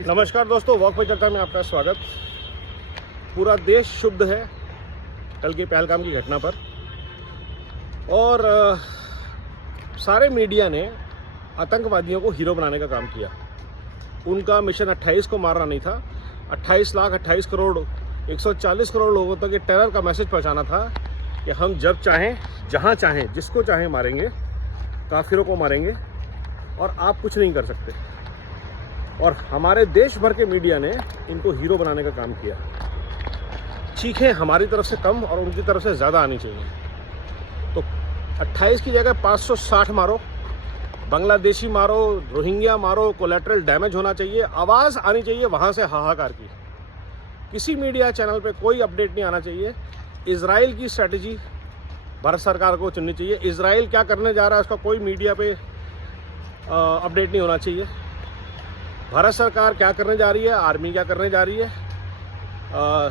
नमस्कार दोस्तों, वॉक पे चर्चा में आपका स्वागत। पूरा देश शुद्ध है कल की पहलगाम की घटना पर, और सारे मीडिया ने आतंकवादियों को हीरो बनाने का काम किया। उनका मिशन 28 को मारना नहीं था, 28 लाख 28 करोड़ 140 करोड़ लोगों तक ये टेरर का मैसेज पहुंचाना था कि हम जब चाहें, जहां चाहें, जिसको चाहें मारेंगे, काफिरों को मारेंगे और आप कुछ नहीं कर सकते। और हमारे देश भर के मीडिया ने इनको हीरो बनाने का काम किया। चीखें हमारी तरफ से कम और उनकी तरफ से ज़्यादा आनी चाहिए। तो 28 की जगह 560 मारो, बांग्लादेशी मारो, रोहिंग्या मारो, कोलैटरल डैमेज होना चाहिए, आवाज़ आनी चाहिए वहाँ से हाहाकार की। किसी मीडिया चैनल पे कोई अपडेट नहीं आना चाहिए। इजराइल की स्ट्रैटेजी भारत सरकार को चुननी चाहिए। इजराइल क्या करने जा रहा है उसका कोई मीडिया पे अपडेट नहीं होना चाहिए। भारत सरकार क्या करने जा रही है, आर्मी क्या करने जा रही है,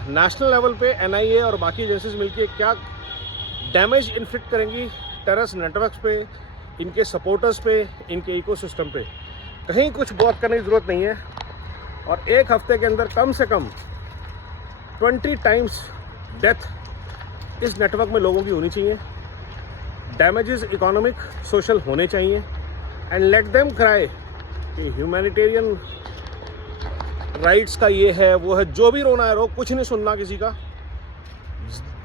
नेशनल लेवल पे NIA और बाकी एजेंसीज मिलके क्या डैमेज इन्फ्लिक्ट करेंगी टेररिस्ट नेटवर्क्स पे, इनके सपोर्टर्स पे, इनके इकोसिस्टम पे। कहीं कुछ बहुत करने की ज़रूरत नहीं है। और एक हफ्ते के अंदर कम से कम 20 टाइम्स डेथ इस नेटवर्क में लोगों की होनी चाहिए। डैमेजेस इकोनॉमिक सोशल होने चाहिए। एंड लेट देम क्राई कि ह्यूमैनिटेरियन राइट्स का ये है वो है, जो भी रोना है रो, कुछ नहीं सुनना किसी का।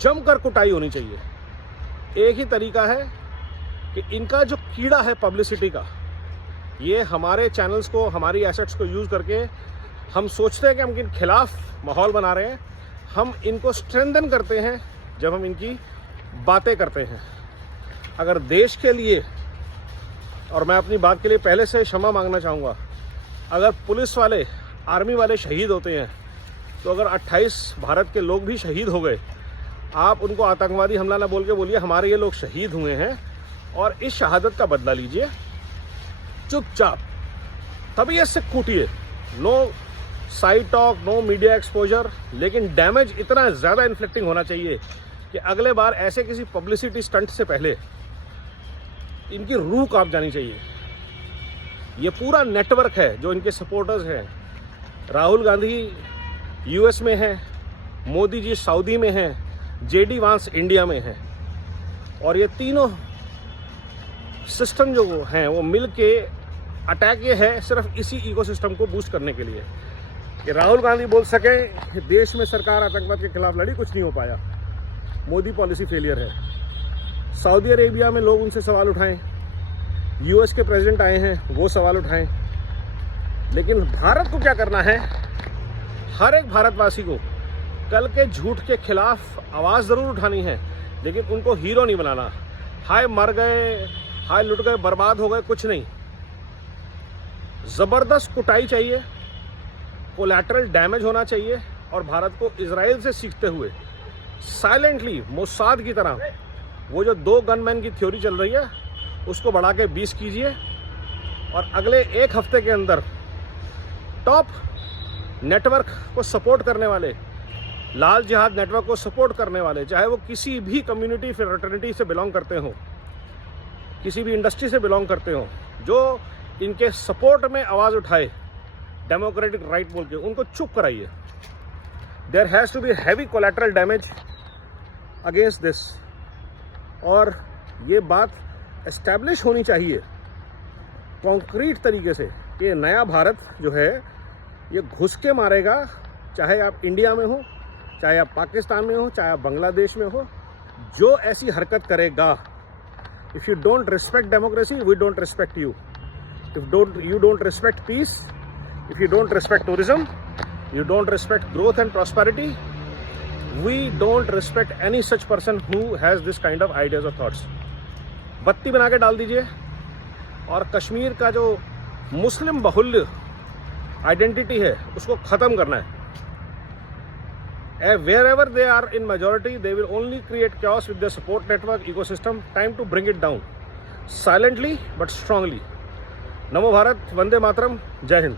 जमकर कुटाई होनी चाहिए। एक ही तरीका है कि इनका जो कीड़ा है पब्लिसिटी का, ये हमारे चैनल्स को, हमारी एसेट्स को यूज़ करके हम सोचते हैं कि हम इनके खिलाफ माहौल बना रहे हैं। हम इनको स्ट्रेंथन करते हैं जब हम इनकी बातें करते हैं। अगर देश के लिए, और मैं अपनी बात के लिए पहले से क्षमा मांगना चाहूँगा, अगर पुलिस वाले, आर्मी वाले शहीद होते हैं, तो अगर 28 भारत के लोग भी शहीद हो गए, आप उनको आतंकवादी हमला ना बोल के बोलिए हमारे ये लोग शहीद हुए हैं और इस शहादत का बदला लीजिए चुपचाप। तभी इससे कूटिए। No side talk, no media exposure, लेकिन डैमेज इतना ज़्यादा इन्फ्लिक्टिंग होना चाहिए कि अगले बार ऐसे किसी पब्लिसिटी स्टंट से पहले इनकी रूह कांप जानी चाहिए। ये पूरा नेटवर्क है जो इनके सपोर्टर्स हैं। राहुल गांधी US में हैं, मोदी जी सऊदी में हैं, JD वांस इंडिया में हैं, और ये तीनों सिस्टम जो हैं वो मिल के अटैक ये है सिर्फ इसी इकोसिस्टम को बूस्ट करने के लिए कि राहुल गांधी बोल सके कि देश में सरकार आतंकवाद के खिलाफ लड़ी, कुछ नहीं हो पाया, मोदी पॉलिसी फेलियर है। सऊदी अरेबिया में लोग उनसे सवाल उठाएं, US के प्रेसिडेंट आए हैं वो सवाल उठाएं। लेकिन भारत को क्या करना है, हर एक भारतवासी को कल के झूठ के खिलाफ आवाज़ ज़रूर उठानी है, लेकिन उनको हीरो नहीं बनाना। हाय मर गए, हाय लुट गए, बर्बाद हो गए, कुछ नहीं। ज़बरदस्त कुटाई चाहिए, कोलैटरल डैमेज होना चाहिए, और भारत को इजराइल से सीखते हुए साइलेंटली मोसाद की तरह वो जो 2 गनमैन की थ्योरी चल रही है उसको बढ़ा के 20 कीजिए, और अगले एक हफ्ते के अंदर टॉप नेटवर्क को सपोर्ट करने वाले, लाल जिहाद नेटवर्क को सपोर्ट करने वाले, चाहे वो किसी भी कम्युनिटी फ्रेटर्निटी से बिलोंग करते हो, किसी भी इंडस्ट्री से बिलोंग करते हो, जो इनके सपोर्ट में आवाज़ उठाए डेमोक्रेटिक राइट बोल के, उनको चुप कराइए। There has to be heavy collateral damage against this, और ये बात एस्टैब्लिश होनी चाहिए कॉन्क्रीट तरीके से कि नया भारत जो है ये घुस के मारेगा, चाहे आप इंडिया में हो, चाहे आप पाकिस्तान में हो, चाहे आप बांग्लादेश में हो। जो ऐसी हरकत करेगा, if you don't respect democracy, we don't respect you. If you don't respect peace, if you don't respect tourism, you don't respect growth and prosperity, we don't respect any such person who has this kind of ideas or thoughts. बत्ती बना के डाल दीजिए, और कश्मीर का जो मुस्लिम बहुल्य identity है उसको ख़त्म करना है। Wherever they are in majority, they will only create chaos with their support network ecosystem. Time to bring it down silently but strongly. नमो भारत, वंदे मातरम, जय हिंद।